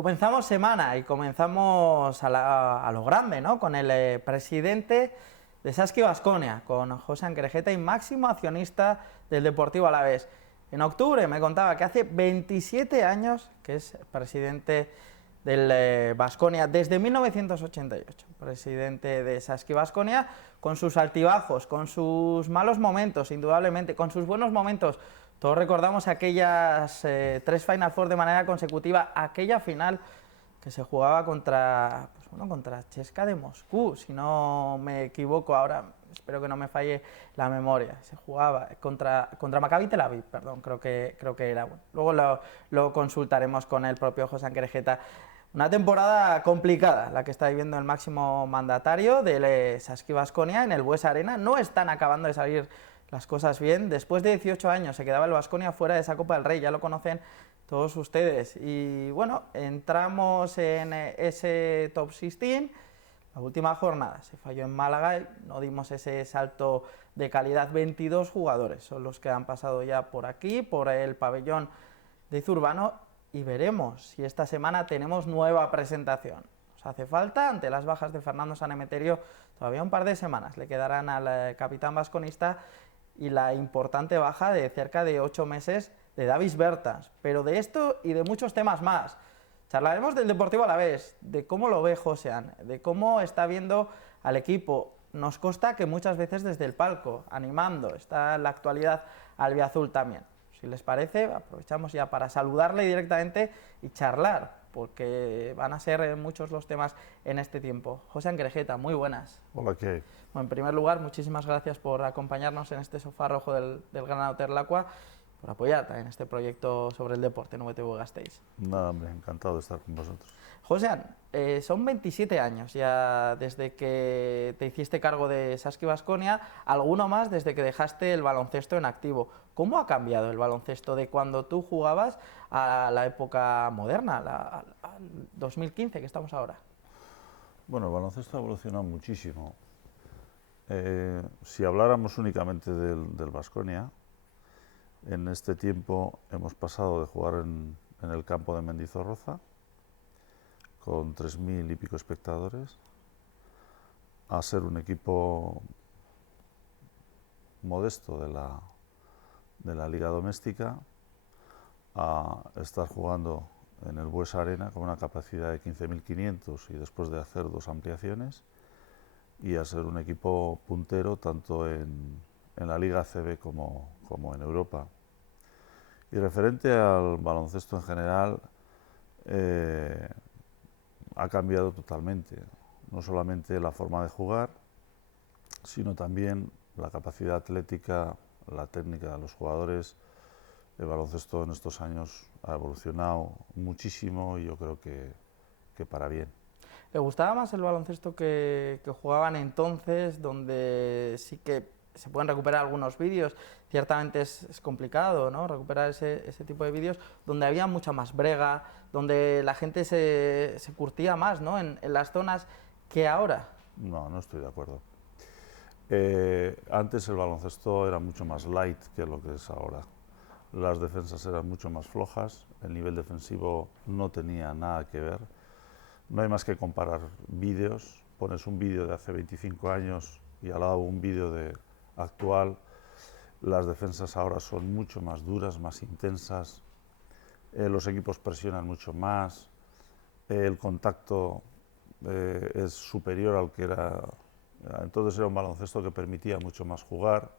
Comenzamos semana y comenzamos a lo grande, ¿no? Con el presidente de Saski Baskonia, con Josean Kerejeta y máximo accionista del Deportivo Alavés. En octubre me contaba que hace 27 años que es presidente del Baskonia, desde 1988, presidente de Saski Baskonia, con sus altibajos, con sus malos momentos, indudablemente, con sus buenos momentos. Todos recordamos aquellas 3 Final Four de manera consecutiva, aquella final que se jugaba contra, pues bueno, contra CSKA de Moscú, si no me equivoco, ahora espero que no me falle la memoria, se jugaba contra Maccabi Tel Aviv, perdón, creo que era. Bueno, luego lo consultaremos con el propio Josean Kerejeta. Una temporada complicada, la que está viviendo el máximo mandatario del Saski Baskonia en el Buesa Arena. No están acabando de salir las cosas bien. Después de 18 años se quedaba el Baskonia fuera de esa Copa del Rey, ya lo conocen todos ustedes. Y bueno, entramos en ese top 16, la última jornada se falló en Málaga y no dimos ese salto de calidad. 22 jugadores son los que han pasado ya por aquí, por el pabellón de Zurbano, y veremos si esta semana tenemos nueva presentación. Nos hace falta, ante las bajas de Fernando Sanemeterio, todavía un par de semanas le quedarán al capitán vasconista y la importante baja de cerca de 8 meses de Davis Bertans. Pero de esto y de muchos temas más charlaremos del Deportivo Alavés, de cómo lo ve Josean, de cómo está viendo al equipo. Nos consta que muchas veces desde el palco, animando, está en la actualidad albiazul también. Si les parece, aprovechamos ya para saludarle directamente y charlar, porque van a ser muchos los temas en este tiempo. Josean Kerejeta, muy buenas. Hola, ¿qué hay? Bueno, en primer lugar, muchísimas gracias por acompañarnos en este sofá rojo del Granado Terlacua, por apoyar también este proyecto sobre el deporte en VTV Gasteiz. Nada, hombre, encantado de estar con vosotros. Josean, son 27 años ya desde que te hiciste cargo de Saski Baskonia, alguno más desde que dejaste el baloncesto en activo. ¿Cómo ha cambiado el baloncesto de cuando tú jugabas a la época moderna, al 2015 que estamos ahora? Bueno, el baloncesto ha evolucionado muchísimo. Si habláramos únicamente del Baskonia, en este tiempo hemos pasado de jugar en el campo de Mendizorroza, con 3000 y pico espectadores, a ser un equipo modesto de la liga doméstica, a estar jugando en el Buesa Arena con una capacidad de 15.500 y después de hacer 2 ampliaciones, y a ser un equipo puntero tanto en la Liga ACB como en Europa. Y referente al baloncesto en general, ha cambiado totalmente, no solamente la forma de jugar, sino también la capacidad atlética, la técnica de los jugadores. El baloncesto en estos años ha evolucionado muchísimo y yo creo que para bien. ¿Le gustaba más el baloncesto que jugaban entonces, donde sí que se pueden recuperar algunos vídeos? Ciertamente es complicado, ¿no?, recuperar ese tipo de vídeos, donde había mucha más brega, donde la gente se curtía más, ¿no?, en las zonas, que ahora. No estoy de acuerdo. Antes el baloncesto era mucho más light que lo que es ahora. Las defensas eran mucho más flojas, el nivel defensivo no tenía nada que ver. No hay más que comparar vídeos, pones un vídeo de hace 25 años y al lado un vídeo actual. Las defensas ahora son mucho más duras, más intensas, los equipos presionan mucho más, el contacto es superior al que era. Entonces era un baloncesto que permitía mucho más jugar,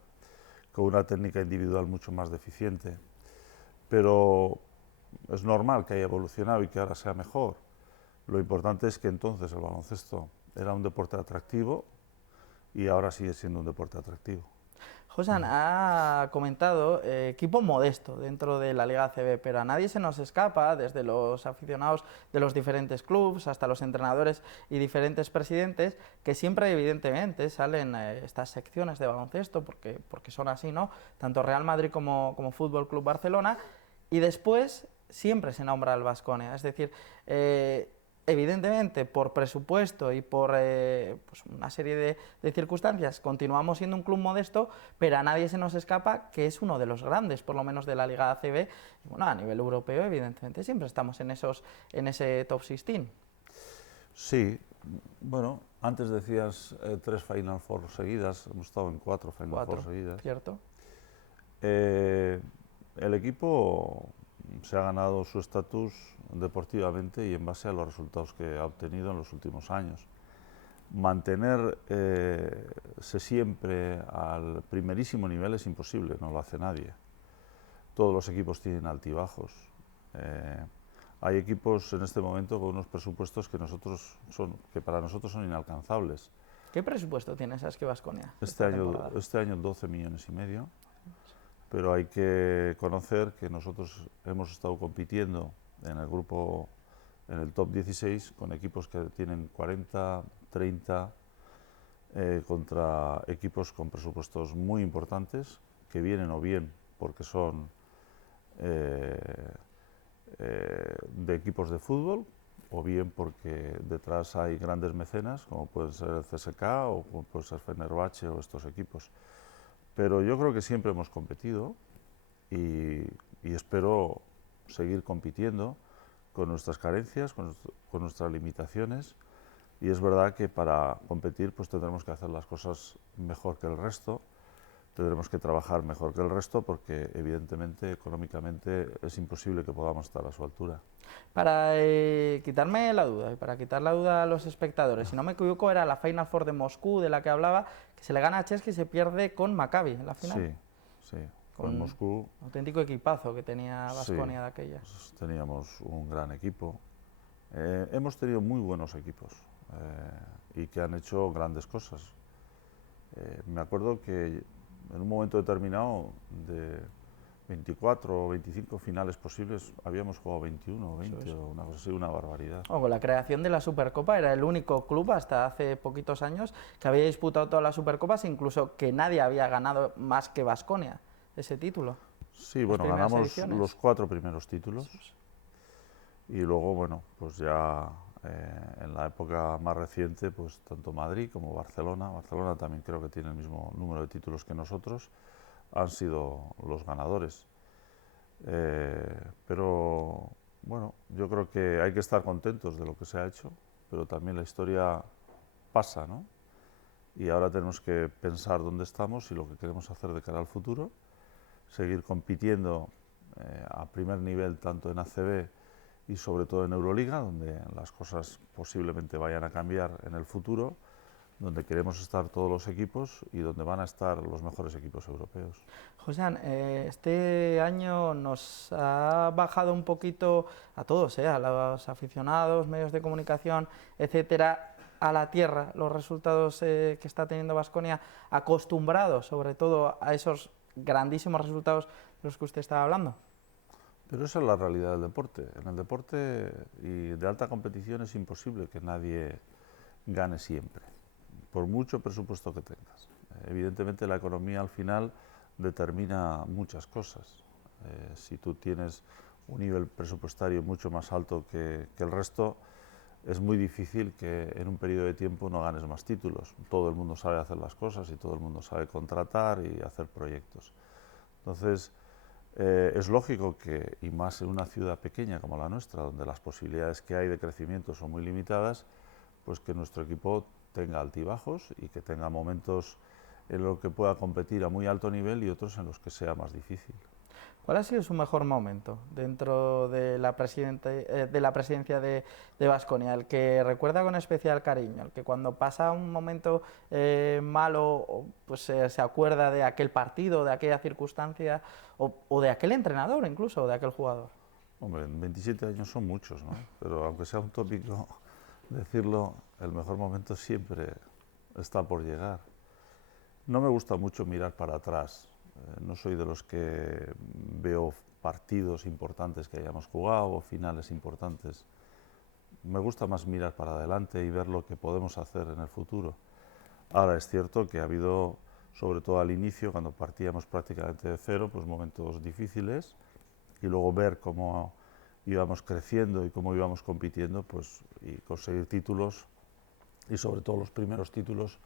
con una técnica individual mucho más deficiente, pero es normal que haya evolucionado y que ahora sea mejor. Lo importante es que entonces el baloncesto era un deporte atractivo y ahora sigue siendo un deporte atractivo. Josean ha comentado equipo modesto dentro de la Liga ACB, pero a nadie se nos escapa, desde los aficionados de los diferentes clubes hasta los entrenadores y diferentes presidentes, que siempre evidentemente salen estas secciones de baloncesto, porque son así, ¿no?, tanto Real Madrid como Fútbol Club Barcelona, y después siempre se nombra al Baskonia. Es decir, evidentemente, por presupuesto y por pues una serie de circunstancias, continuamos siendo un club modesto, pero a nadie se nos escapa que es uno de los grandes, por lo menos de la Liga ACB. Y bueno, a nivel europeo, evidentemente, siempre estamos en ese top 16. Sí, bueno, antes decías 3 Final Four seguidas, hemos estado en 4 Final Four seguidas. ¿Cierto? El equipo se ha ganado su estatus deportivamente y en base a los resultados que ha obtenido en los últimos años. Mantenerse siempre al primerísimo nivel es imposible, no lo hace nadie. Todos los equipos tienen altibajos. Hay equipos en este momento con unos presupuestos que para nosotros son inalcanzables. ¿Qué presupuesto tiene Saski Baskonia? Este año 12,5 millones, pero hay que conocer que nosotros hemos estado compitiendo en el grupo, en el top 16, con equipos que tienen 40, 30, contra equipos con presupuestos muy importantes, que vienen o bien porque son de equipos de fútbol, o bien porque detrás hay grandes mecenas, como puede ser el CSK o como puede ser Fenerbahce o estos equipos. Pero yo creo que siempre hemos competido y espero seguir compitiendo con nuestras carencias, con nuestras limitaciones, y es verdad que para competir pues tendremos que hacer las cosas mejor que el resto, tendremos que trabajar mejor que el resto porque evidentemente económicamente es imposible que podamos estar a su altura. Para quitarme la duda, y para quitar la duda a los espectadores, si no me equivoco era la Final Four de Moscú de la que hablaba, que se le gana a Chesky y se pierde con Maccabi en la final. Sí, con Moscú. Un auténtico equipazo que tenía Baskonia de aquella. Pues teníamos un gran equipo. Hemos tenido muy buenos equipos y que han hecho grandes cosas. Me acuerdo que en un momento determinado de 24 o 25 finales posibles, habíamos jugado 21 o 20, o una cosa así, una barbaridad. Con la creación de la Supercopa era el único club hasta hace poquitos años que había disputado todas las Supercopas, incluso que nadie había ganado más que Baskonia ese título. Sí, bueno, ganamos los 4 primeros títulos y luego, bueno, pues ya en la época más reciente, pues tanto Madrid como Barcelona también creo que tiene el mismo número de títulos que nosotros, han sido los ganadores. Pero bueno, yo creo que hay que estar contentos de lo que se ha hecho, pero también la historia pasa, ¿no? Y ahora tenemos que pensar dónde estamos y lo que queremos hacer de cara al futuro, seguir compitiendo a primer nivel tanto en ACB y sobre todo en Euroliga, donde las cosas posiblemente vayan a cambiar en el futuro, donde queremos estar todos los equipos y donde van a estar los mejores equipos europeos. José, este año nos ha bajado un poquito a todos, a los aficionados, medios de comunicación, etcétera, a la tierra los resultados que está teniendo Baskonia, acostumbrados sobre todo a esos grandísimos resultados de los que usted estaba hablando. Pero esa es la realidad del deporte. En el deporte y de alta competición es imposible que nadie gane siempre, por mucho presupuesto que tengas. Evidentemente la economía al final determina muchas cosas. Si tú tienes un nivel presupuestario mucho más alto que el resto, es muy difícil que en un periodo de tiempo no ganes más títulos. Todo el mundo sabe hacer las cosas y todo el mundo sabe contratar y hacer proyectos. Entonces, es lógico que, y más en una ciudad pequeña como la nuestra, donde las posibilidades que hay de crecimiento son muy limitadas, pues que nuestro equipo tenga altibajos y que tenga momentos en los que pueda competir a muy alto nivel y otros en los que sea más difícil. ¿Cuál ha sido su mejor momento dentro de la presidencia de Baskonia? El que recuerda con especial cariño, el que cuando pasa un momento malo pues se acuerda de aquel partido, de aquella circunstancia o de aquel entrenador incluso, o de aquel jugador. Hombre, en 27 años son muchos, ¿no? Pero aunque sea un tópico decirlo, el mejor momento siempre está por llegar. No me gusta mucho mirar para atrás. No soy de los que veo partidos importantes que hayamos jugado o finales importantes. Me gusta más mirar para adelante y ver lo que podemos hacer en el futuro. Ahora es cierto que ha habido, sobre todo al inicio, cuando partíamos prácticamente de cero, pues momentos difíciles, y luego ver cómo íbamos creciendo y cómo íbamos compitiendo, pues, y conseguir títulos, y sobre todo los primeros títulos,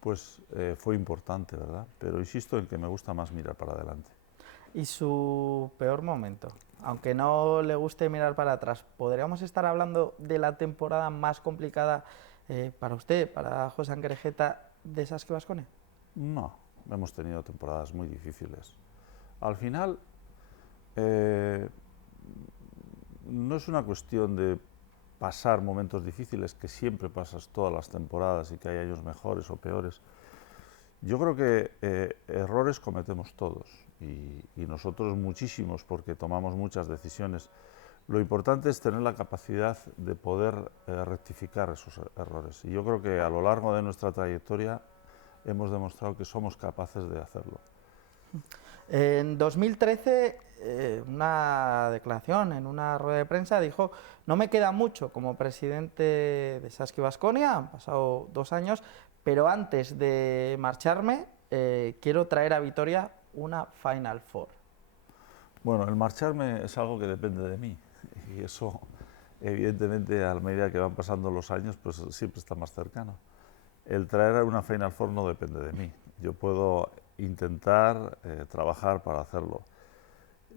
pues fue importante, ¿verdad? Pero insisto en que me gusta más mirar para adelante. ¿Y su peor momento? Aunque no le guste mirar para atrás, ¿podríamos estar hablando de la temporada más complicada para usted, para José Anquerejeta, de Saski Baskonia? No, hemos tenido temporadas muy difíciles. Al final, eh, no es una cuestión de pasar momentos difíciles, que siempre pasas todas las temporadas y que hay años mejores o peores. Yo creo que errores cometemos todos y nosotros muchísimos porque tomamos muchas decisiones. Lo importante es tener la capacidad de poder rectificar esos errores y yo creo que a lo largo de nuestra trayectoria hemos demostrado que somos capaces de hacerlo. En 2013, una declaración en una rueda de prensa dijo: no me queda mucho como presidente de Saski Baskonia, han pasado 2 años, pero antes de marcharme quiero traer a Vitoria una Final Four. Bueno, el marcharme es algo que depende de mí y eso evidentemente a medida que van pasando los años pues siempre está más cercano. El traer a una Final Four no depende de mí, yo puedo intentar trabajar para hacerlo.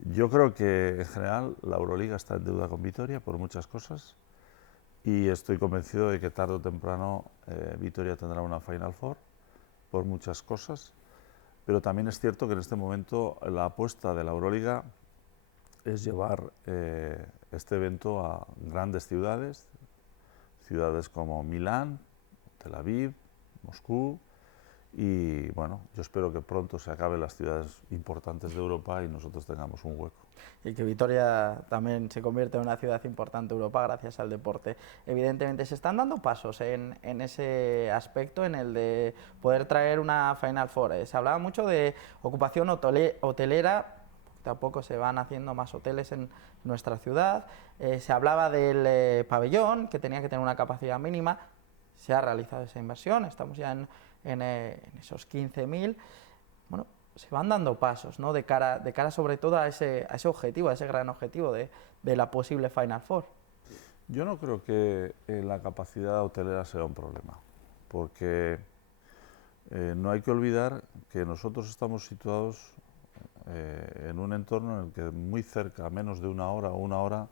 Yo creo que en general la Euroliga está en deuda con Vitoria por muchas cosas y estoy convencido de que tarde o temprano Vitoria tendrá una Final Four por muchas cosas, pero también es cierto que en este momento la apuesta de la Euroliga es llevar este evento a grandes ciudades, ciudades como Milán, Tel Aviv, Moscú, y bueno, yo espero que pronto se acaben las ciudades importantes de Europa y nosotros tengamos un hueco. Y que Vitoria también se convierta en una ciudad importante de Europa gracias al deporte. Evidentemente se están dando pasos en ese aspecto, en el de poder traer una Final Four. Se hablaba mucho de ocupación hotelera, tampoco se van haciendo más hoteles en nuestra ciudad. Se hablaba del pabellón, que tenía que tener una capacidad mínima. Se ha realizado esa inversión, estamos ya en esos 15.000. Bueno, se van dando pasos, ¿no? de cara sobre todo a ese objetivo, a ese gran objetivo de la posible Final Four. Yo no creo que la capacidad hotelera sea un problema, porque no hay que olvidar que nosotros estamos situados en un entorno en el que muy cerca, a menos de una hora,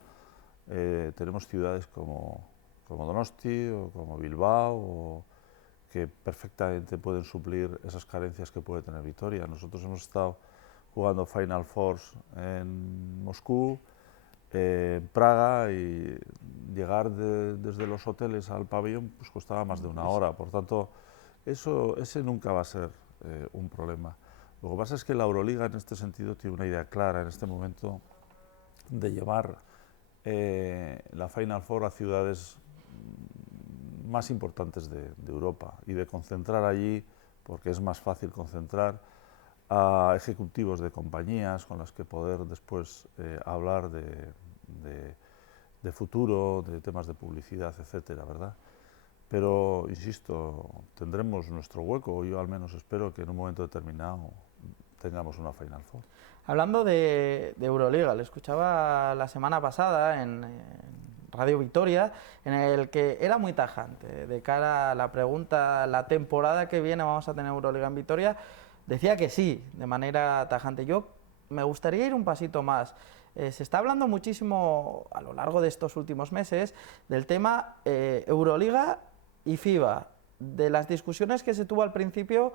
tenemos ciudades como Donosti o como Bilbao, que perfectamente pueden suplir esas carencias que puede tener Vitoria. Nosotros hemos estado jugando Final Fours en Moscú, en Praga, y llegar desde los hoteles al pabellón pues costaba más de una hora. Por tanto, ese nunca va a ser un problema. Lo que pasa es que la Euroliga en este sentido tiene una idea clara en este momento de llevar la Final Four a ciudades más importantes de Europa y de concentrar allí, porque es más fácil concentrar a ejecutivos de compañías con las que poder después hablar de futuro, de temas de publicidad, etcétera, ¿verdad? Pero, insisto, tendremos nuestro hueco. Yo al menos espero que en un momento determinado tengamos una Final Four. Hablando de Euroliga, le escuchaba la semana pasada en Radio Vitoria, en el que era muy tajante de cara a la pregunta: la temporada que viene vamos a tener Euroliga en Vitoria. Decía que sí, de manera tajante. Yo me gustaría ir un pasito más. Se está hablando muchísimo a lo largo de estos últimos meses del tema Euroliga y FIBA, de las discusiones que se tuvo al principio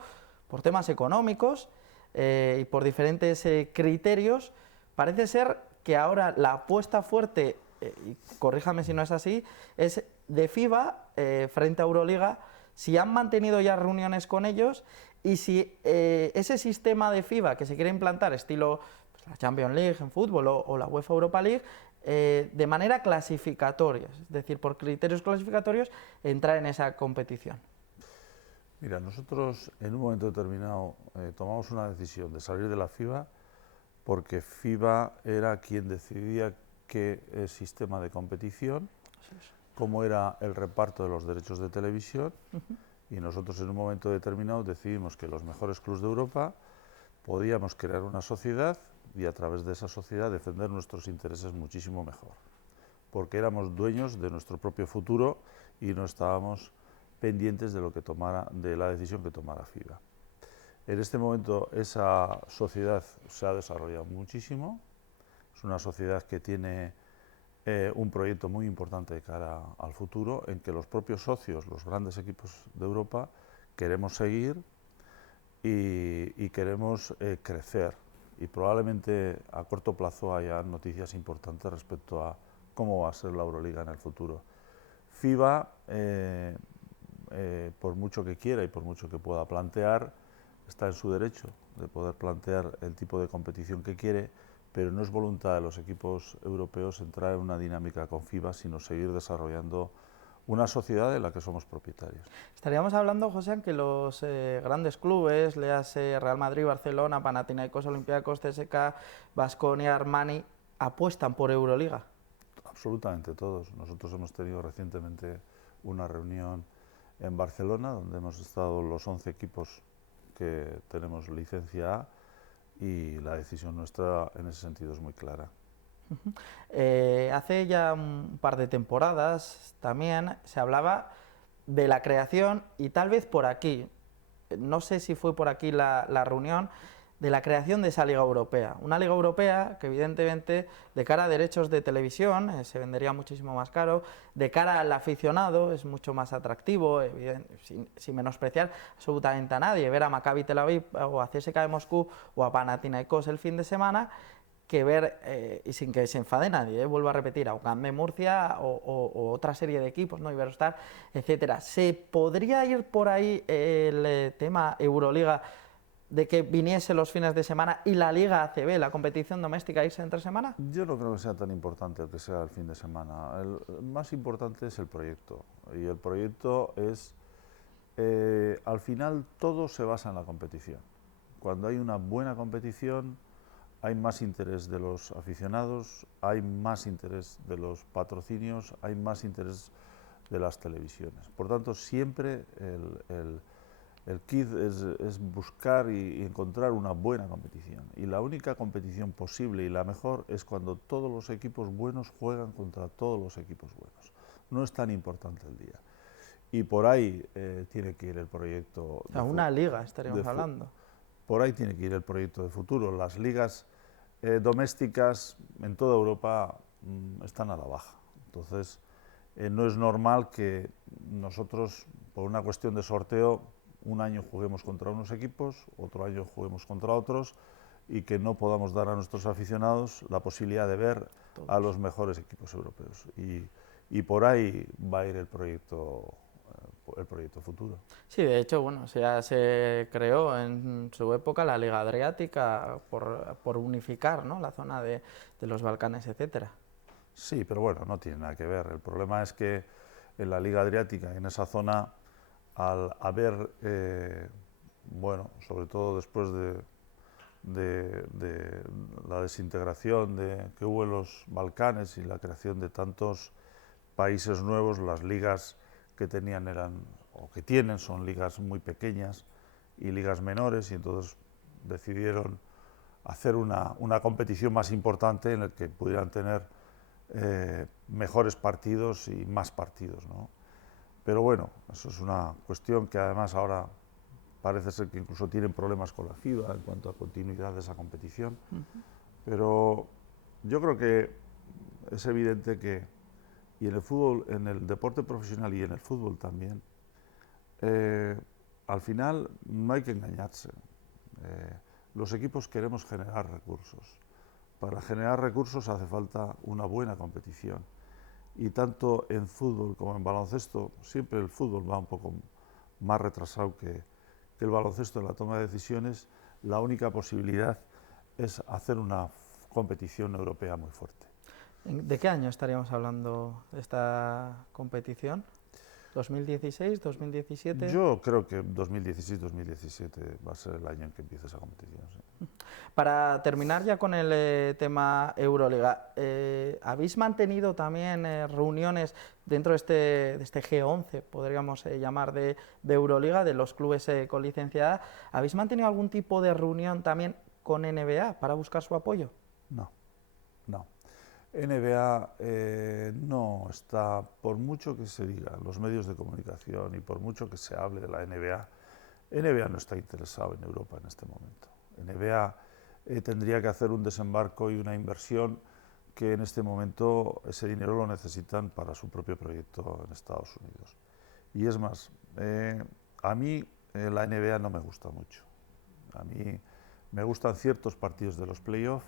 por temas económicos y por diferentes criterios. Parece ser que ahora la apuesta fuerte, y corríjame si no es así, es de FIBA frente a Euroliga, si han mantenido ya reuniones con ellos y si ese sistema de FIBA que se quiere implantar, estilo pues, la Champions League en fútbol o la UEFA Europa League, de manera clasificatoria, es decir, por criterios clasificatorios, entrar en esa competición. Mira, nosotros en un momento determinado tomamos una decisión de salir de la FIBA porque FIBA era quien decidía qué sistema de competición, cómo era el reparto de los derechos de televisión, y nosotros en un momento determinado decidimos que los mejores clubes de Europa podíamos crear una sociedad y a través de esa sociedad defender nuestros intereses muchísimo mejor, porque éramos dueños de nuestro propio futuro y no estábamos pendientes de de la decisión que tomara FIBA. En este momento esa sociedad se ha desarrollado muchísimo, es una sociedad que tiene un proyecto muy importante de cara al futuro, en que los propios socios, los grandes equipos de Europa, queremos seguir y queremos crecer, y probablemente a corto plazo haya noticias importantes respecto a cómo va a ser la Euroliga en el futuro. FIBA, por mucho que quiera y por mucho que pueda plantear, está en su derecho de poder plantear el tipo de competición que quiere, pero no es voluntad de los equipos europeos entrar en una dinámica con FIBA, sino seguir desarrollando una sociedad en la que somos propietarios. Estaríamos hablando, José, que los grandes clubes, léase Real Madrid, Barcelona, Panathinaikos, Olympiacos, CSKA, Baskonia, Armani, apuestan por Euroliga. Absolutamente todos. Nosotros hemos tenido recientemente una reunión en Barcelona, donde hemos estado los 11 equipos que tenemos licencia A, y la decisión nuestra en ese sentido es muy clara. Hace ya un par de temporadas también se hablaba de la creación, y tal vez por aquí, no sé si fue por aquí la reunión, de la creación de esa Liga Europea. Una Liga Europea que evidentemente de cara a derechos de televisión se vendería muchísimo más caro, de cara al aficionado es mucho más atractivo, sin menospreciar absolutamente a nadie, ver a Maccabi Tel Aviv o a CSKA de Moscú o a Panathinaikos el fin de semana, que ver, y sin que se enfade nadie, vuelvo a repetir, a UCAM de Murcia o otra serie de equipos, ¿no? Iberostar, etcétera. ¿Se podría ir por ahí el tema Euroliga, de que viniese los fines de semana, y la Liga ACB, la competición doméstica, irse entre semana? Yo no creo que sea tan importante el que sea el fin de semana. El más importante es el proyecto, y el proyecto es, al final todo se basa en la competición. Cuando hay una buena competición, hay más interés de los aficionados, hay más interés de los patrocinios, hay más interés de las televisiones. Por tanto, siempre el kit es buscar y encontrar una buena competición. Y la única competición posible y la mejor es cuando todos los equipos buenos juegan contra todos los equipos buenos. No es tan importante el día. Y por ahí tiene que ir el proyecto. O sea, una liga estaríamos hablando. Por ahí tiene que ir el proyecto de futuro. Las ligas domésticas en toda Europa están a la baja. Entonces, no es normal que nosotros, por una cuestión de sorteo, un año juguemos contra unos equipos, otro año juguemos contra otros, y que no podamos dar a nuestros aficionados la posibilidad de ver a los mejores equipos europeos. Y por ahí va a ir el proyecto futuro. Sí, de hecho, bueno, ya se creó en su época la Liga Adriática por unificar, ¿no?, la zona de los Balcanes, etcétera. Sí, pero bueno, no tiene nada que ver. El problema es que en la Liga Adriática, en esa zona, al haber, bueno, sobre todo después de la desintegración que hubo en los Balcanes y la creación de tantos países nuevos, las ligas que tenían o que tienen son ligas muy pequeñas y ligas menores, y entonces decidieron hacer una competición más importante en la que pudieran tener mejores partidos y más partidos, ¿no? Pero bueno, eso es una cuestión que además ahora parece ser que incluso tienen problemas con la FIBA en cuanto a continuidad de esa competición. Pero yo creo que es evidente que, y en el fútbol, en el deporte profesional y en el fútbol también, al final no hay que engañarse. Los equipos queremos generar recursos. Para generar recursos hace falta una buena competición. Y tanto en fútbol como en baloncesto, siempre el fútbol va un poco más retrasado que el baloncesto en la toma de decisiones. La única posibilidad es hacer una competición europea muy fuerte. ¿De qué año estaríamos hablando de esta competición? ¿2016, 2017? Yo creo que 2016-2017 va a ser el año en que empiece esa competición. Sí. Para terminar ya con el tema Euroliga, ¿habéis mantenido también reuniones dentro de este G11, podríamos llamar, de Euroliga, de los clubes con licencia A? ¿Habéis mantenido algún tipo de reunión también con NBA para buscar su apoyo? No, no. NBA no está, por mucho que se diga en los medios de comunicación y por mucho que se hable de la NBA, NBA no está interesado en Europa en este momento. NBA tendría que hacer un desembarco y una inversión que en este momento ese dinero lo necesitan para su propio proyecto en Estados Unidos. Y es más, a mí la NBA no me gusta mucho. A mí me gustan ciertos partidos de los playoffs,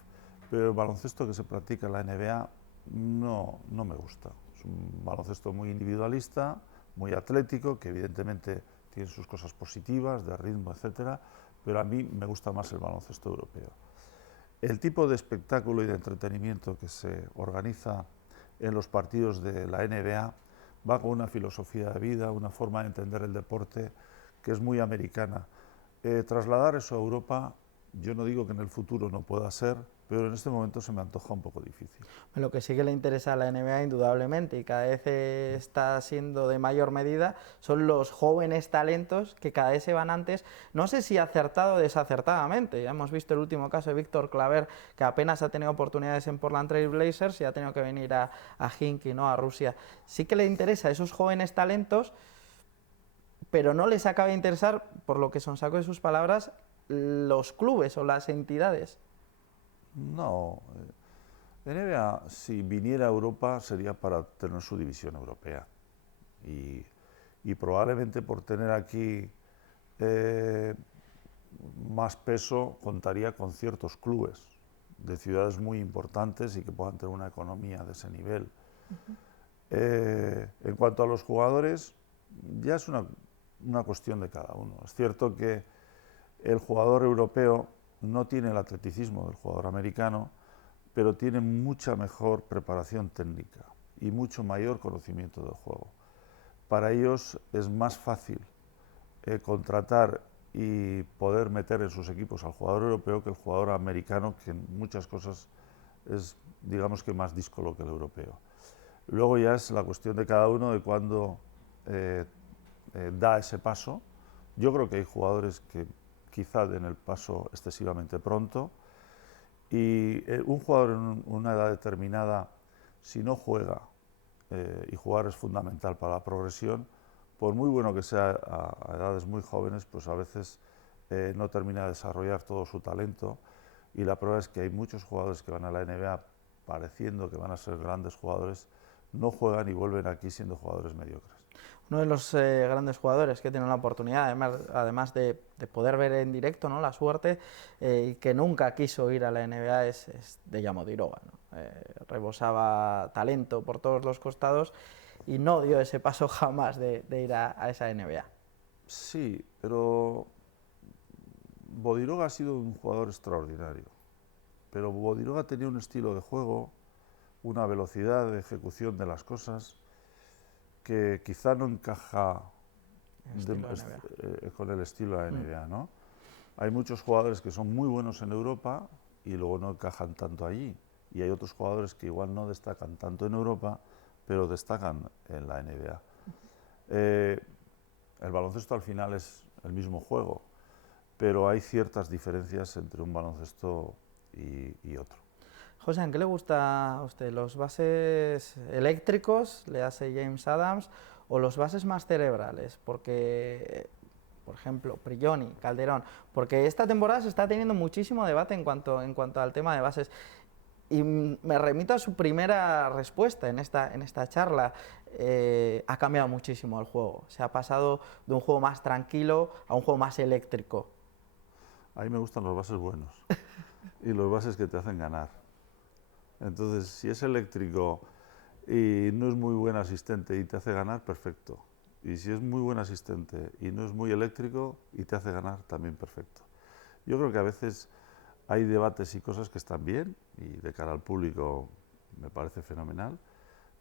pero el baloncesto que se practica en la NBA no me gusta. Es un baloncesto muy individualista, muy atlético, que evidentemente tiene sus cosas positivas, de ritmo, etcétera, pero a mí me gusta más el baloncesto europeo. El tipo de espectáculo y de entretenimiento que se organiza en los partidos de la NBA va con una filosofía de vida, una forma de entender el deporte que es muy americana. Trasladar eso a Europa, yo no digo que en el futuro no pueda ser, pero en este momento se me antoja un poco difícil. Lo que sí que le interesa a la NBA indudablemente y cada vez está siendo de mayor medida son los jóvenes talentos que cada vez se van antes, no sé si acertado o desacertadamente. Ya hemos visto el último caso de Víctor Claver, que apenas ha tenido oportunidades en Portland Trail Blazers y ha tenido que venir a Khimki, ¿no?, a Rusia. Sí que le interesa a esos jóvenes talentos, pero no les acaba de interesar, por lo que son saco de sus palabras, los clubes o las entidades. No, NBA, si viniera a Europa, sería para tener su división europea. Y probablemente por tener aquí más peso, contaría con ciertos clubes de ciudades muy importantes y que puedan tener una economía de ese nivel. En cuanto a los jugadores, ya es una cuestión de cada uno. Es cierto que el jugador europeo no tiene el atleticismo del jugador americano, pero tiene mucha mejor preparación técnica y mucho mayor conocimiento del juego. Para ellos es más fácil contratar y poder meter en sus equipos al jugador europeo que el jugador americano, que en muchas cosas es, digamos, que más díscolo que el europeo. Luego ya es la cuestión de cada uno de cuándo da ese paso. Yo creo que hay jugadores que quizá den el paso excesivamente pronto, y un jugador en una edad determinada, si no juega, y jugar es fundamental para la progresión, por muy bueno que sea a edades muy jóvenes, pues a veces no termina de desarrollar todo su talento, y la prueba es que hay muchos jugadores que van a la NBA pareciendo que van a ser grandes jugadores, no juegan y vuelven aquí siendo jugadores mediocres. Uno de los grandes jugadores que tiene la oportunidad, además de poder ver en directo, ¿no?, la suerte, y que nunca quiso ir a la NBA, es Dejan Bodiroga, ¿no? Rebosaba talento por todos los costados y no dio ese paso jamás de ir a esa NBA. Sí, pero Bodiroga ha sido un jugador extraordinario, pero Bodiroga tenía un estilo de juego, una velocidad de ejecución de las cosas que quizá no encaja con el estilo de la NBA, ¿no? Hay muchos jugadores que son muy buenos en Europa y luego no encajan tanto allí, y hay otros jugadores que igual no destacan tanto en Europa, pero destacan en la NBA. El baloncesto al final es el mismo juego, pero hay ciertas diferencias entre un baloncesto y otro. José, ¿en qué le gusta a usted? ¿Los bases eléctricos, le hace James Adams, o los bases más cerebrales? Porque, por ejemplo, Prigioni, Calderón, porque esta temporada se está teniendo muchísimo debate en cuanto al tema de bases. Y me remito a su primera respuesta en esta charla. Ha cambiado muchísimo el juego. Se ha pasado de un juego más tranquilo a un juego más eléctrico. A mí me gustan los bases buenos y los bases que te hacen ganar. Entonces, si es eléctrico y no es muy buen asistente y te hace ganar, perfecto. Y si es muy buen asistente y no es muy eléctrico y te hace ganar, también perfecto. Yo creo que a veces hay debates y cosas que están bien, y de cara al público me parece fenomenal,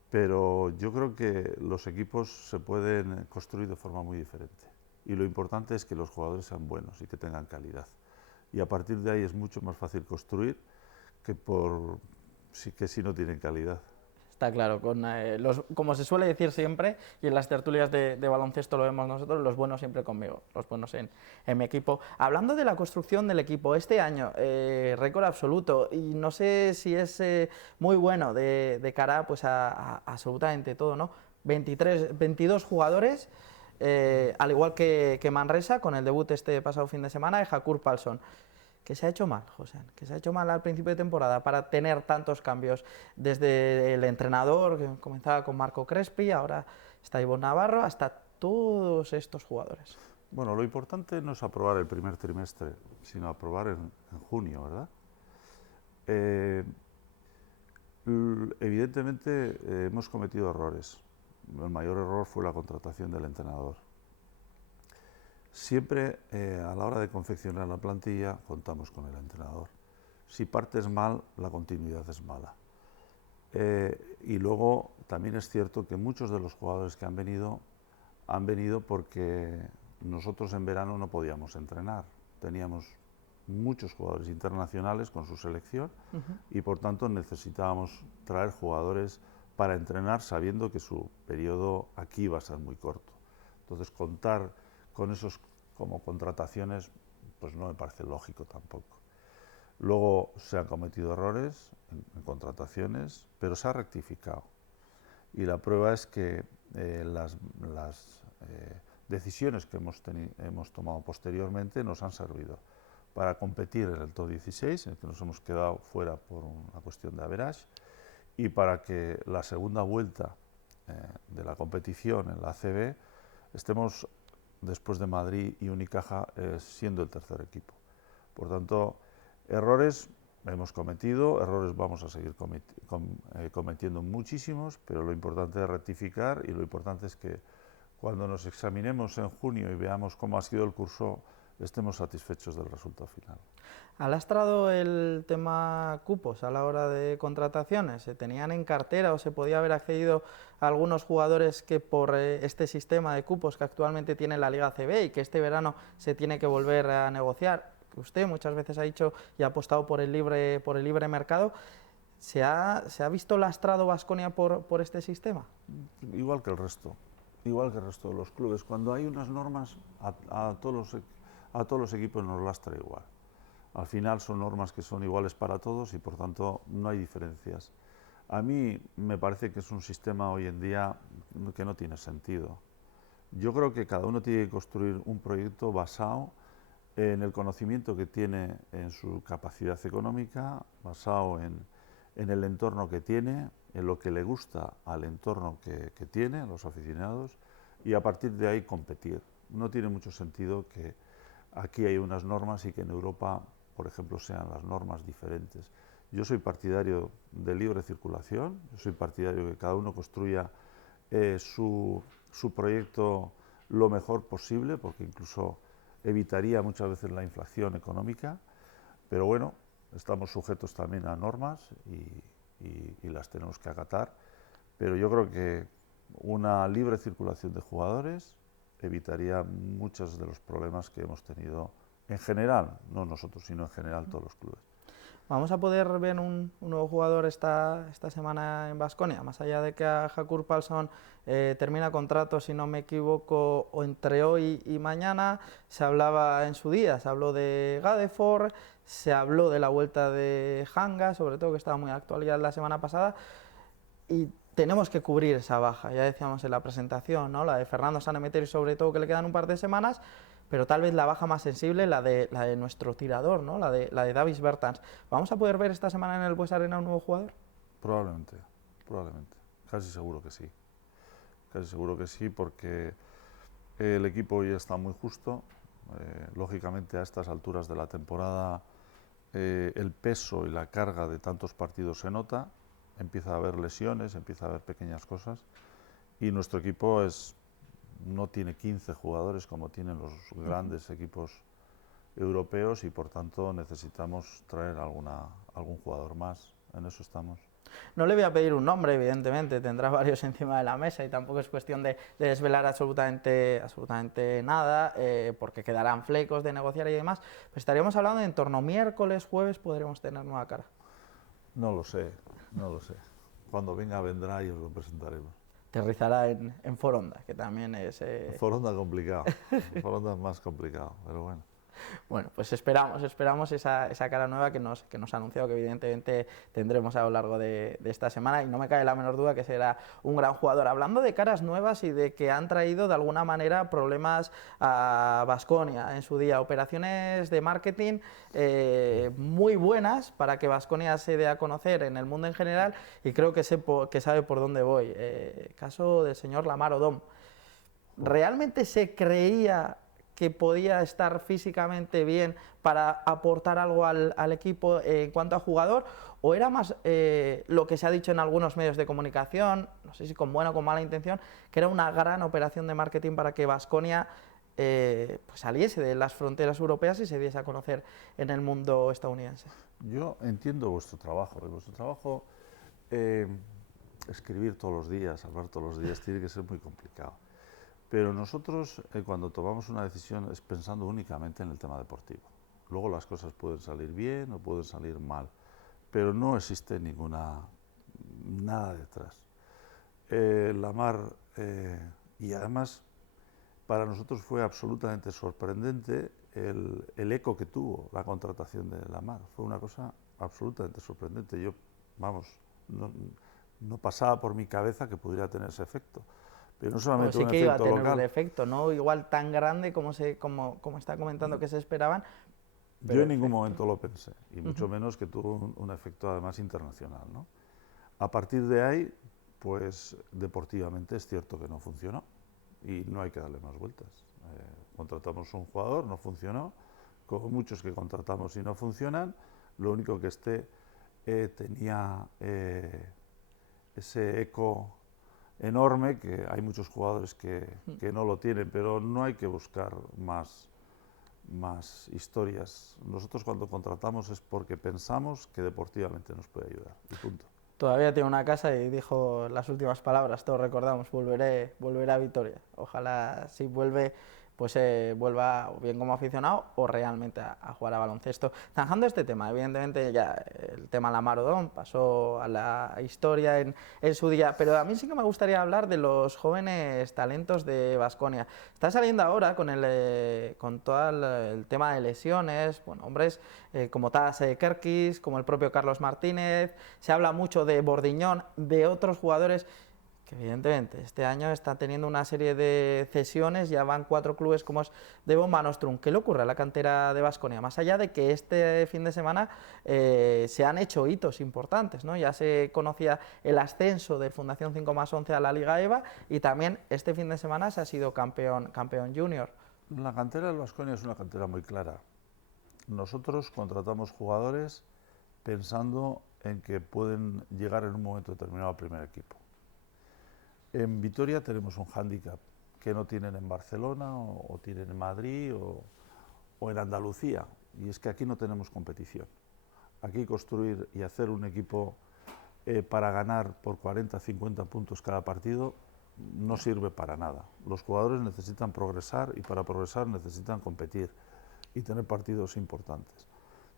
pero yo creo que los equipos se pueden construir de forma muy diferente. Y lo importante es que los jugadores sean buenos y que tengan calidad. Y a partir de ahí es mucho más fácil construir que si no tienen calidad. está claro. Como se suele decir siempre, y en las tertulias de baloncesto lo vemos nosotros, los buenos siempre conmigo, los buenos en mi equipo. Hablando de la construcción del equipo, este año, récord absoluto, y no sé si es muy bueno de cara pues, a absolutamente todo, ¿no? 22 jugadores, al igual que Manresa, con el debut este pasado fin de semana de Jakur Palsson. ¿Qué se ha hecho mal, José? ¿Qué se ha hecho mal al principio de temporada para tener tantos cambios? Desde el entrenador, que comenzaba con Marco Crespi, ahora está Ivonne Navarro, hasta todos estos jugadores. Bueno, lo importante no es aprobar el primer trimestre, sino aprobar en junio, ¿verdad? Evidentemente hemos cometido errores. El mayor error fue la contratación del entrenador. Siempre a la hora de confeccionar la plantilla contamos con el entrenador. Si partes mal, la continuidad es mala. Y luego también es cierto que muchos de los jugadores que han venido porque nosotros en verano no podíamos entrenar. Teníamos muchos jugadores internacionales con su selección y por tanto necesitábamos traer jugadores para entrenar sabiendo que su periodo aquí va a ser muy corto. Entonces contar con esos como contrataciones pues no me parece lógico tampoco. Luego se han cometido errores en contrataciones, pero se ha rectificado. Y la prueba es que las decisiones que hemos tomado posteriormente nos han servido para competir en el top 16, en el que nos hemos quedado fuera por una cuestión de average, y para que la segunda vuelta de la competición en la ACB estemos, después de Madrid y Unicaja, siendo el tercer equipo. Por tanto, errores hemos cometido, errores vamos a seguir cometiendo muchísimos, pero lo importante es rectificar y lo importante es que cuando nos examinemos en junio y veamos cómo ha sido el curso, estemos satisfechos del resultado final. ¿Ha lastrado el tema cupos a la hora de contrataciones? ¿Se tenían en cartera o se podía haber accedido a algunos jugadores que por este sistema de cupos que actualmente tiene la Liga ACB y que este verano se tiene que volver a negociar? Usted muchas veces ha dicho y ha apostado por el libre mercado. ¿Se ha visto lastrado Baskonia por este sistema? Igual que el resto de los clubes. Cuando hay unas normas, a todos los equipos nos lastra igual. Al final son normas que son iguales para todos y por tanto no hay diferencias. A mí me parece que es un sistema hoy en día que no tiene sentido. Yo creo que cada uno tiene que construir un proyecto basado en el conocimiento que tiene en su capacidad económica, basado en el entorno que tiene, en lo que le gusta al entorno que tiene, a los aficionados, y a partir de ahí competir. No tiene mucho sentido que aquí hay unas normas y que en Europa, por ejemplo, sean las normas diferentes. Yo soy partidario de libre circulación, yo soy partidario de que cada uno construya su proyecto lo mejor posible, porque incluso evitaría muchas veces la inflación económica, pero bueno, estamos sujetos también a normas y las tenemos que acatar, pero yo creo que una libre circulación de jugadores evitaría muchos de los problemas que hemos tenido en general, no nosotros, sino en general todos los clubes. ¿Vamos a poder ver un nuevo jugador esta semana en Baskonia? Más allá de que a Jakur Palsson termina contrato, si no me equivoco, o entre hoy y mañana, se hablaba en su día, se habló de Gadeford, se habló de la vuelta de Hanga, sobre todo que estaba muy actualidad la semana pasada, y tenemos que cubrir esa baja, ya decíamos en la presentación, ¿no? La de Fernando Sanemeterio, sobre todo, que le quedan un par de semanas, pero tal vez la baja más sensible, la de nuestro tirador, ¿no? la de Davis Bertans. ¿Vamos a poder ver esta semana en el Bues Arena un nuevo jugador? Probablemente, casi seguro que sí, porque el equipo ya está muy justo. Lógicamente a estas alturas de la temporada el peso y la carga de tantos partidos se nota, empieza a haber lesiones, empieza a haber pequeñas cosas y nuestro equipo no tiene 15 jugadores como tienen los grandes equipos europeos y por tanto necesitamos traer algún jugador más, en eso estamos. No le voy a pedir un nombre, evidentemente, tendrá varios encima de la mesa y tampoco es cuestión de desvelar absolutamente nada, porque quedarán flecos de negociar y demás, pero estaríamos hablando de en torno a miércoles, jueves, podríamos tener nueva cara. No lo sé. cuando venga vendrá y os lo presentaremos. Aterrizará en Foronda, que también es... Foronda complicado, Foronda es más complicado, pero bueno. Bueno, pues esperamos esa cara nueva que nos ha anunciado, que evidentemente tendremos a lo largo de esta semana, y no me cabe la menor duda que será un gran jugador. Hablando de caras nuevas y de que han traído de alguna manera problemas a Baskonia en su día, operaciones de marketing muy buenas para que Baskonia se dé a conocer en el mundo en general, y creo que sabe por dónde voy. Caso del señor Lamar Odom. ¿Realmente se creía que podía estar físicamente bien para aportar algo al equipo en cuanto a jugador, o era más lo que se ha dicho en algunos medios de comunicación, no sé si con buena o con mala intención, que era una gran operación de marketing para que Baskonia pues saliese de las fronteras europeas y se diese a conocer en el mundo estadounidense? Yo entiendo vuestro trabajo. Escribir todos los días, hablar todos los días, tiene que ser muy complicado. Pero nosotros, cuando tomamos una decisión, es pensando únicamente en el tema deportivo. Luego las cosas pueden salir bien o pueden salir mal, pero no existe nada detrás. Lamar, y además para nosotros fue absolutamente sorprendente el eco que tuvo la contratación de Lamar. Fue una cosa absolutamente sorprendente. Yo, vamos, no pasaba por mi cabeza que pudiera tener ese efecto. Pero no solamente sí un que iba a efecto tener local. un efecto, no igual tan grande como está comentando que se esperaban. Yo en ningún momento lo pensé, y mucho menos que tuvo un efecto además internacional, ¿no? A partir de ahí, pues deportivamente es cierto que no funcionó y no hay que darle más vueltas. Contratamos un jugador, no funcionó, como muchos que contratamos y no funcionan. Lo único que tenía ese eco enorme, que hay muchos jugadores que no lo tienen, pero no hay que buscar más historias. Nosotros cuando contratamos es porque pensamos que deportivamente nos puede ayudar, y punto. Todavía tiene una casa y dijo las últimas palabras, todos recordamos, volveré a Vitoria. Ojalá si vuelve, pues vuelva bien como aficionado o realmente a jugar a baloncesto. Zanjando este tema, evidentemente ya el tema Lamar Odom pasó a la historia en su día, pero a mí sí que me gustaría hablar de los jóvenes talentos de Baskonia. Está saliendo ahora con todo el tema de lesiones, bueno, hombres como Tadas Kerkis, como el propio Carlos Martínez, se habla mucho de Bordiñón, de otros jugadores que evidentemente este año están teniendo una serie de cesiones, ya van 4 clubes como es Devon Manostrum. ¿Qué le ocurre a la cantera de Baskonia? Más allá de que este fin de semana se han hecho hitos importantes, ¿no? Ya se conocía el ascenso del Fundación 5+11 a la Liga EVA, y también este fin de semana se ha sido campeón junior. La cantera del Baskonia es una cantera muy clara. Nosotros contratamos jugadores pensando en que pueden llegar en un momento determinado al primer equipo. En Vitoria tenemos un hándicap que no tienen en Barcelona o tienen en Madrid o en Andalucía, y es que aquí no tenemos competición. Aquí construir y hacer un equipo para ganar por 40, 50 puntos cada partido no sirve para nada. Los jugadores necesitan progresar, y para progresar necesitan competir y tener partidos importantes.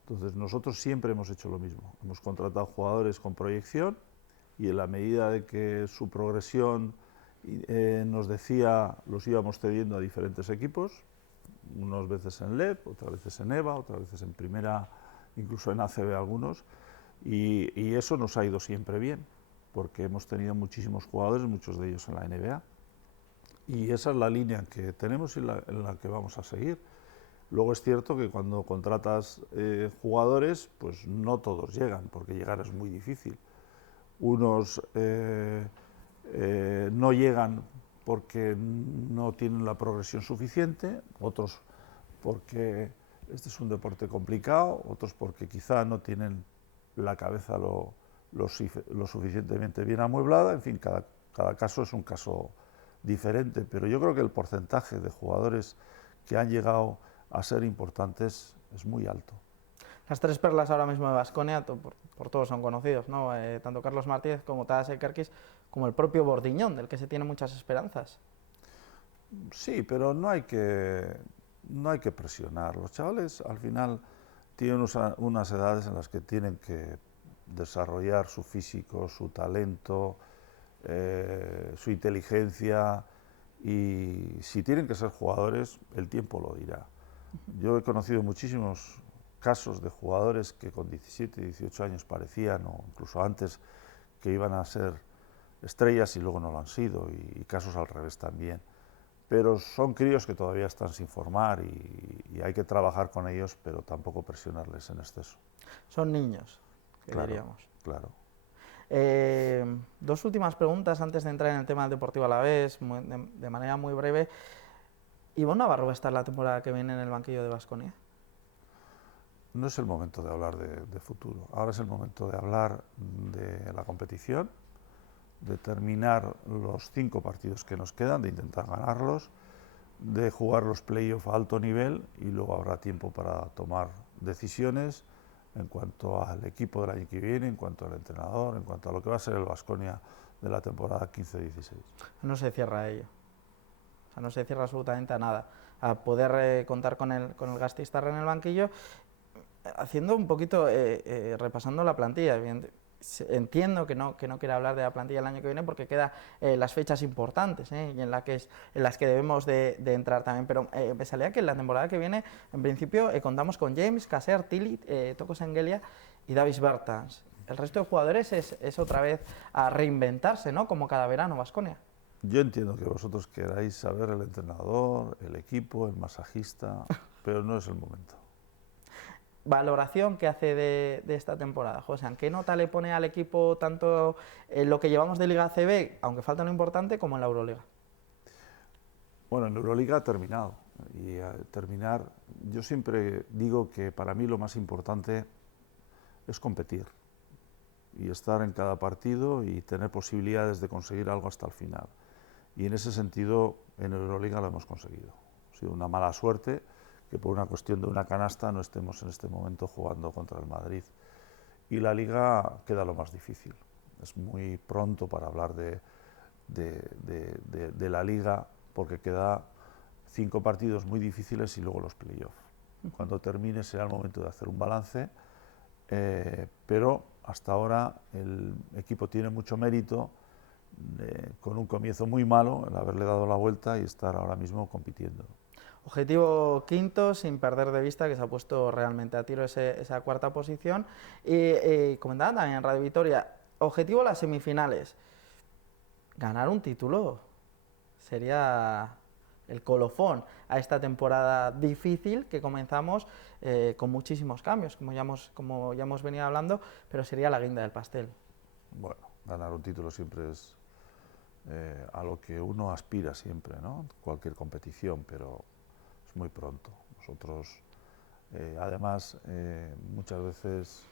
Entonces nosotros siempre hemos hecho lo mismo. Hemos contratado jugadores con proyección, y en la medida de que su progresión nos decía, los íbamos cediendo a diferentes equipos, unas veces en LEP, otras veces en EVA, otras veces en Primera, incluso en ACB algunos, y eso nos ha ido siempre bien, porque hemos tenido muchísimos jugadores, muchos de ellos en la NBA, y esa es la línea que tenemos y en la que vamos a seguir. Luego es cierto que cuando contratas jugadores, pues no todos llegan, porque llegar es muy difícil. Unos no llegan porque no tienen la progresión suficiente, otros porque este es un deporte complicado, otros porque quizá no tienen la cabeza lo suficientemente bien amueblada. En fin, cada caso es un caso diferente, pero yo creo que el porcentaje de jugadores que han llegado a ser importantes es muy alto. Las 3 perlas ahora mismo de Baskonia, por todos son conocidos, ¿no? Tanto Carlos Martínez como Tadas Kerkis, como el propio Bordiñón, del que se tienen muchas esperanzas. Sí, pero no hay que presionar. Los chavales al final tienen unas edades en las que tienen que desarrollar su físico, su talento, su inteligencia, y si tienen que ser jugadores, el tiempo lo dirá. Yo he conocido muchísimos casos de jugadores que con 17, 18 años parecían, o incluso antes, que iban a ser estrellas y luego no lo han sido, y casos al revés también. Pero son críos que todavía están sin formar y hay que trabajar con ellos, pero tampoco presionarles en exceso. Son niños, que Claro, diríamos. claro. Dos últimas preguntas antes de entrar en el tema del Deportivo Alavés, de manera muy breve. ¿Ivonne Navarro va a estar la temporada que viene en el banquillo de Baskonia? No es el momento de hablar de futuro, ahora es el momento de hablar de la competición, de terminar los 5 partidos que nos quedan, de intentar ganarlos, de jugar los playoffs a alto nivel, y luego habrá tiempo para tomar decisiones en cuanto al equipo del año que viene, en cuanto al entrenador, en cuanto a lo que va a ser el Baskonia de la temporada 15-16. No se cierra a ello. O sea, no se cierra absolutamente a nada. A poder contar con el Gasteiztarra en el banquillo, haciendo un poquito, repasando la plantilla. Entiendo que no quiera hablar de la plantilla el año que viene porque quedan las fechas importantes, y en las que debemos de entrar también, pero me salía que en la temporada que viene, en principio, contamos con James, Caser, Tilly, Toko Sengelia y Davis Bertans. El resto de jugadores es otra vez a reinventarse, ¿no? Como cada verano, Baskonia. Yo entiendo que vosotros queráis saber el entrenador, el equipo, el masajista, pero no es el momento. Valoración que hace de esta temporada, José. ¿Qué nota le pone al equipo tanto en lo que llevamos de Liga ACB, aunque falta lo importante, como en la Euroliga? Bueno, en Euroliga ha terminado, y al terminar, yo siempre digo que para mí lo más importante es competir y estar en cada partido y tener posibilidades de conseguir algo hasta el final. Y en ese sentido, en Euroliga lo hemos conseguido. Ha sido una mala suerte que por una cuestión de una canasta no estemos en este momento jugando contra el Madrid. Y la Liga queda lo más difícil. Es muy pronto para hablar de la Liga, porque queda 5 partidos muy difíciles y luego los playoffs. Cuando termine será el momento de hacer un balance, pero hasta ahora el equipo tiene mucho mérito, con un comienzo muy malo, el haberle dado la vuelta y estar ahora mismo compitiendo. Objetivo quinto, sin perder de vista que se ha puesto realmente a tiro esa cuarta posición. Y comentaban también en Radio Vitoria, objetivo las semifinales. Ganar un título sería el colofón a esta temporada difícil que comenzamos, con muchísimos cambios, como ya hemos venido hablando, pero sería la guinda del pastel. Bueno, ganar un título siempre es a lo que uno aspira siempre, ¿no? Cualquier competición, pero es muy pronto. Nosotros, además, muchas veces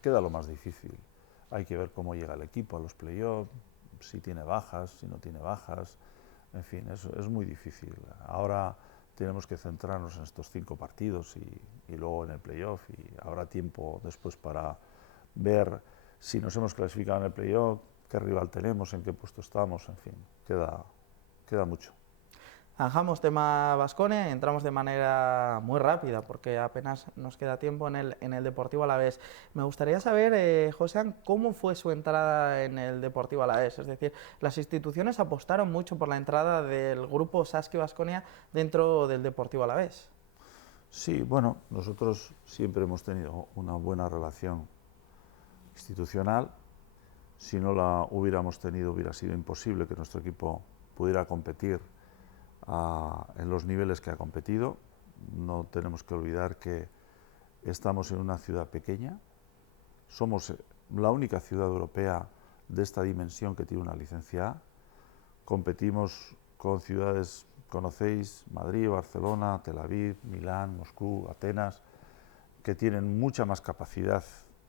queda lo más difícil. Hay que ver cómo llega el equipo a los playoffs, si tiene bajas, si no tiene bajas, en fin, es muy difícil. Ahora tenemos que centrarnos en estos 5 partidos y luego en el playoff, y habrá tiempo después para ver si nos hemos clasificado en el playoff, qué rival tenemos, en qué puesto estamos, en fin, queda mucho. Zanjamos tema Baskonia y entramos de manera muy rápida porque apenas nos queda tiempo en el Deportivo Alavés. Me gustaría saber, José, cómo fue su entrada en el Deportivo Alavés. Es decir, las instituciones apostaron mucho por la entrada del grupo Saski Baskonia dentro del Deportivo Alavés. Sí, bueno, nosotros siempre hemos tenido una buena relación institucional. Si no la hubiéramos tenido, hubiera sido imposible que nuestro equipo pudiera competir en los niveles que ha competido. No tenemos que olvidar que estamos en una ciudad pequeña, somos la única ciudad europea de esta dimensión que tiene una licencia A, competimos con ciudades, conocéis, Madrid, Barcelona, Tel Aviv, Milán, Moscú, Atenas, que tienen mucha más capacidad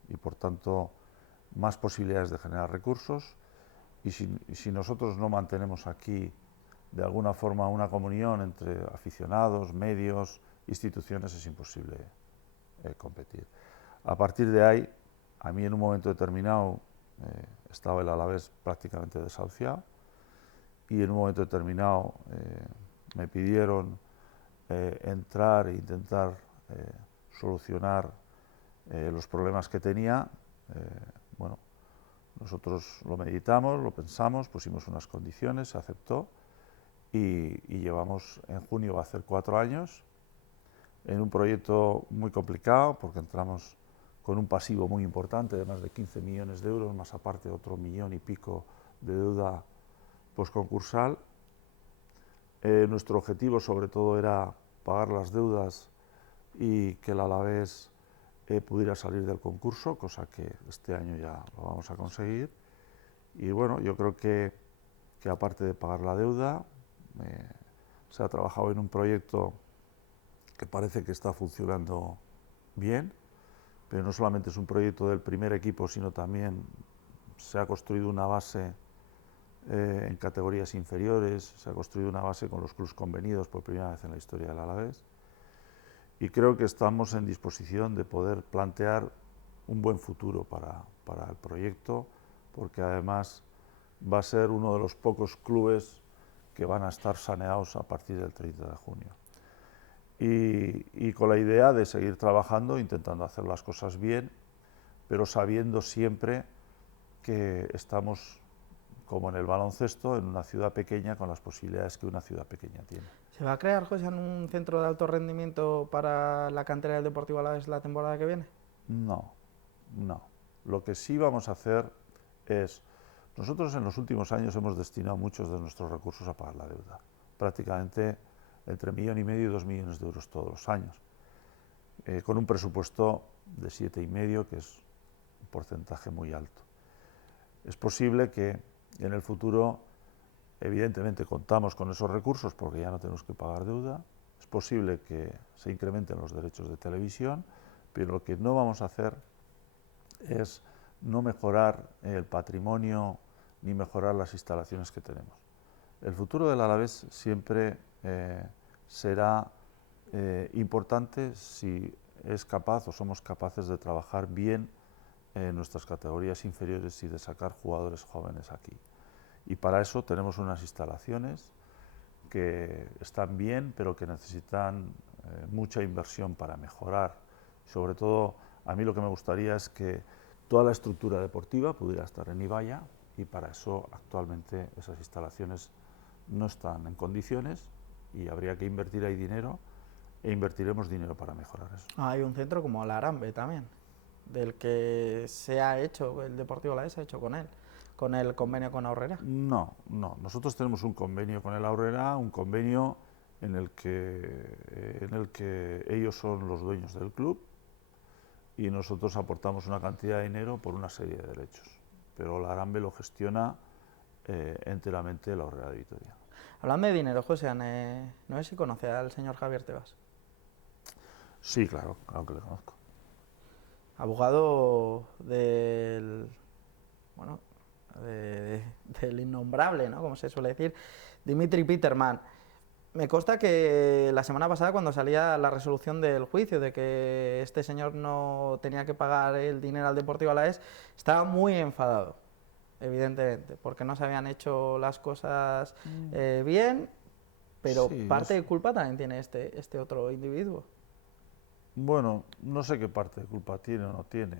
y por tanto más posibilidades de generar recursos, y si nosotros no mantenemos aquí de alguna forma una comunión entre aficionados, medios, instituciones, es imposible competir. A partir de ahí, a mí en un momento determinado estaba el Alavés prácticamente desahuciado, y en un momento determinado me pidieron entrar e intentar solucionar los problemas que tenía, Bueno, nosotros lo meditamos, lo pensamos, pusimos unas condiciones, se aceptó y llevamos, en junio va a hacer 4 años, en un proyecto muy complicado porque entramos con un pasivo muy importante de más de 15 millones de euros, más aparte otro millón y pico de deuda postconcursal. Nuestro objetivo sobre todo era pagar las deudas y que el Alavés pudiera salir del concurso, cosa que este año ya lo vamos a conseguir. Y bueno, yo creo que aparte de pagar la deuda, se ha trabajado en un proyecto que parece que está funcionando bien, pero no solamente es un proyecto del primer equipo, sino también se ha construido una base en categorías inferiores, se ha construido una base con los clubes convenidos por primera vez en la historia del Alavés, y creo que estamos en disposición de poder plantear un buen futuro para el proyecto, porque además va a ser uno de los pocos clubes que van a estar saneados a partir del 30 de junio. Y con la idea de seguir trabajando, intentando hacer las cosas bien, pero sabiendo siempre que estamos, como en el baloncesto, en una ciudad pequeña con las posibilidades que una ciudad pequeña tiene. ¿Se va a crear, José, un centro de alto rendimiento para la cantera del Deportivo Alavés la temporada que viene? No, no. Lo que sí vamos a hacer es, nosotros en los últimos años hemos destinado muchos de nuestros recursos a pagar la deuda, prácticamente entre 1,5 millones y 2 millones de euros todos los años, con un presupuesto de 7,5, que es un porcentaje muy alto. Es posible que en el futuro, evidentemente contamos con esos recursos porque ya no tenemos que pagar deuda, es posible que se incrementen los derechos de televisión, pero lo que no vamos a hacer es no mejorar el patrimonio ni mejorar las instalaciones que tenemos. El futuro del Alavés siempre será importante si es capaz o somos capaces de trabajar bien en nuestras categorías inferiores y de sacar jugadores jóvenes aquí. Y para eso tenemos unas instalaciones que están bien, pero que necesitan mucha inversión para mejorar. Sobre todo, a mí lo que me gustaría es que toda la estructura deportiva pudiera estar en Ibaya, y para eso actualmente esas instalaciones no están en condiciones y habría que invertir ahí dinero, e invertiremos dinero para mejorar eso. Hay un centro como el Arambe también, del que se ha hecho, el Deportivo Alavés se ha hecho con él, con el convenio con Aurrera. No, no. Nosotros tenemos un convenio con el Aurrera, un convenio en el que ellos son los dueños del club y nosotros aportamos una cantidad de dinero por una serie de derechos. Pero el Arambe lo gestiona enteramente la Aurrera de Vitoria. Hablando de dinero, José, no sé si conoce al señor Javier Tebas. Sí, claro, claro que le conozco. Abogado del, bueno, del innombrable, ¿no? Como se suele decir, Dimitri Peterman. Me consta que la semana pasada, cuando salía la resolución del juicio de que este señor no tenía que pagar el dinero al Deportivo Alavés, estaba muy enfadado, evidentemente, porque no se habían hecho las cosas bien, pero Sí, parte de culpa también tiene este otro individuo. bueno, no sé qué parte de culpa tiene o no tiene.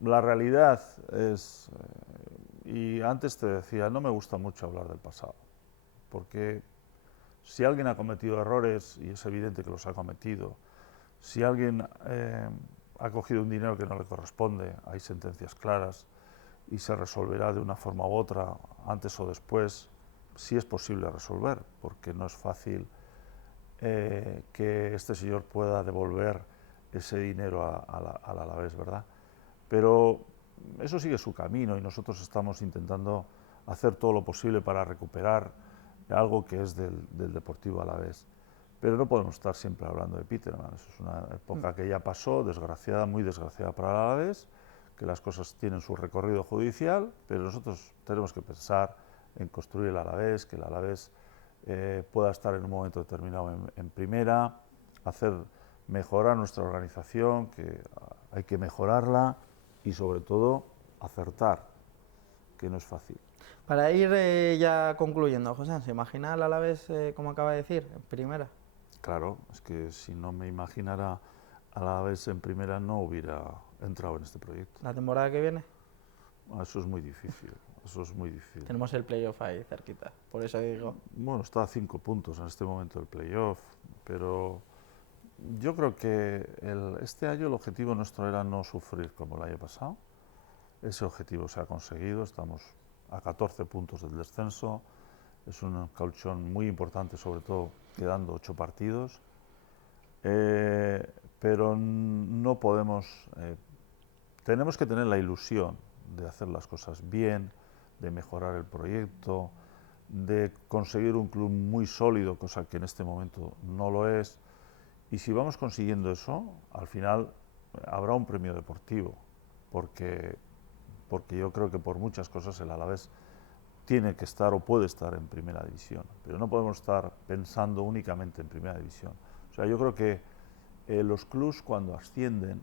La realidad es, y antes te decía, no me gusta mucho hablar del pasado, porque si alguien ha cometido errores, y es evidente que los ha cometido, si alguien ha cogido un dinero que no le corresponde, hay sentencias claras y se resolverá de una forma u otra, antes o después, sí es posible resolver, porque no es fácil que este señor pueda devolver ese dinero al Alavés, ¿verdad? Pero eso sigue su camino y nosotros estamos intentando hacer todo lo posible para recuperar algo que es del Deportivo Alavés. Pero no podemos estar siempre hablando de Peterman. Eso es una época que ya pasó, desgraciada, muy desgraciada para el Alavés, que las cosas tienen su recorrido judicial, pero nosotros tenemos que pensar en construir el Alavés, que el Alavés pueda estar en un momento determinado en primera, hacer mejorar nuestra organización, que hay que mejorarla y sobre todo acertar, que no es fácil. Para ir ya concluyendo, José, ¿se imagina al Alavés, como acaba de decir, en primera? Claro, es que si no me imaginara al Alavés en primera no hubiera entrado en este proyecto. ¿La temporada que viene? Eso es muy difícil, eso es muy difícil. Tenemos el playoff ahí cerquita, por eso digo. Bueno, está a 5 puntos en este momento el playoff, pero yo creo que este año el objetivo nuestro era no sufrir como el año pasado. Ese objetivo se ha conseguido, estamos a 14 puntos del descenso, es un colchón muy importante, sobre todo quedando 8 partidos, pero no podemos, tenemos que tener la ilusión de hacer las cosas bien, de mejorar el proyecto, de conseguir un club muy sólido, cosa que en este momento no lo es, y si vamos consiguiendo eso, al final habrá un premio deportivo, porque yo creo que por muchas cosas el Alavés tiene que estar o puede estar en primera división, pero no podemos estar pensando únicamente en primera división. O sea, yo creo que los clubs cuando ascienden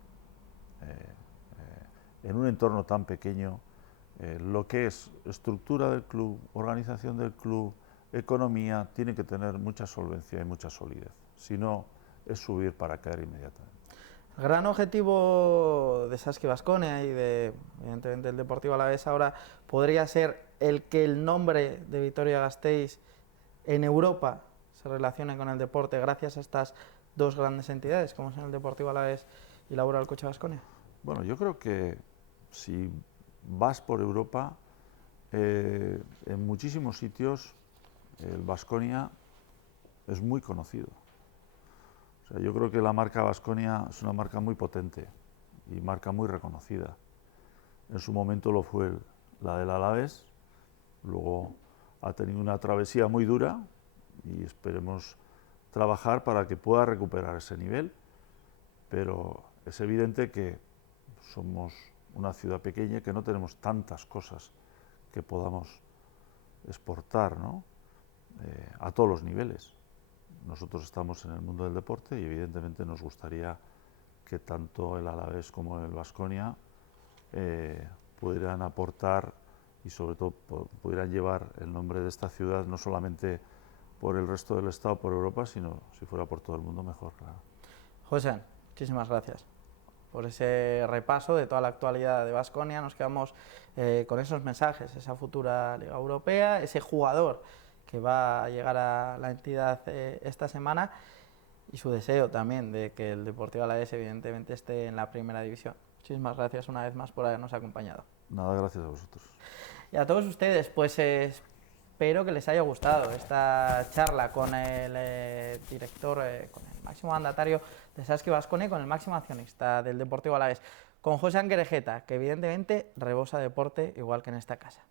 en un entorno tan pequeño, lo que es estructura del club, organización del club, economía, tiene que tener mucha solvencia y mucha solidez. Si no, es subir para caer inmediatamente. El gran objetivo de Saski Baskonia y de, evidentemente, el Deportivo Alavés ahora podría ser el que el nombre de Vitoria-Gasteiz en Europa se relacione con el deporte gracias a estas dos grandes entidades, como son el Deportivo Alavés y Laboral Coche Baskonia. Bueno, yo creo que si vas por Europa, en muchísimos sitios el Baskonia es muy conocido. O sea, yo creo que la marca Baskonia es una marca muy potente y marca muy reconocida. En su momento lo fue la del Alavés, luego ha tenido una travesía muy dura y esperemos trabajar para que pueda recuperar ese nivel, pero es evidente que somos una ciudad pequeña, que no tenemos tantas cosas que podamos exportar, ¿no? A todos los niveles. Nosotros estamos en el mundo del deporte y evidentemente nos gustaría que tanto el Alavés como el Baskonia pudieran aportar y sobre todo pudieran llevar el nombre de esta ciudad no solamente por el resto del Estado, por Europa, sino si fuera por todo el mundo mejor, claro. José, muchísimas gracias por ese repaso de toda la actualidad de Baskonia. Nos quedamos con esos mensajes, esa futura Liga Europea, ese jugador que va a llegar a la entidad esta semana y su deseo también de que el Deportivo Alavés evidentemente esté en la primera división. Muchísimas gracias una vez más por habernos acompañado. Nada, gracias a vosotros. Y a todos ustedes, pues espero que les haya gustado esta charla con el director, con el máximo mandatario de Saski Baskonia, con el máximo accionista del Deportivo Alavés, con Josean Querejeta, que evidentemente rebosa deporte igual que en esta casa.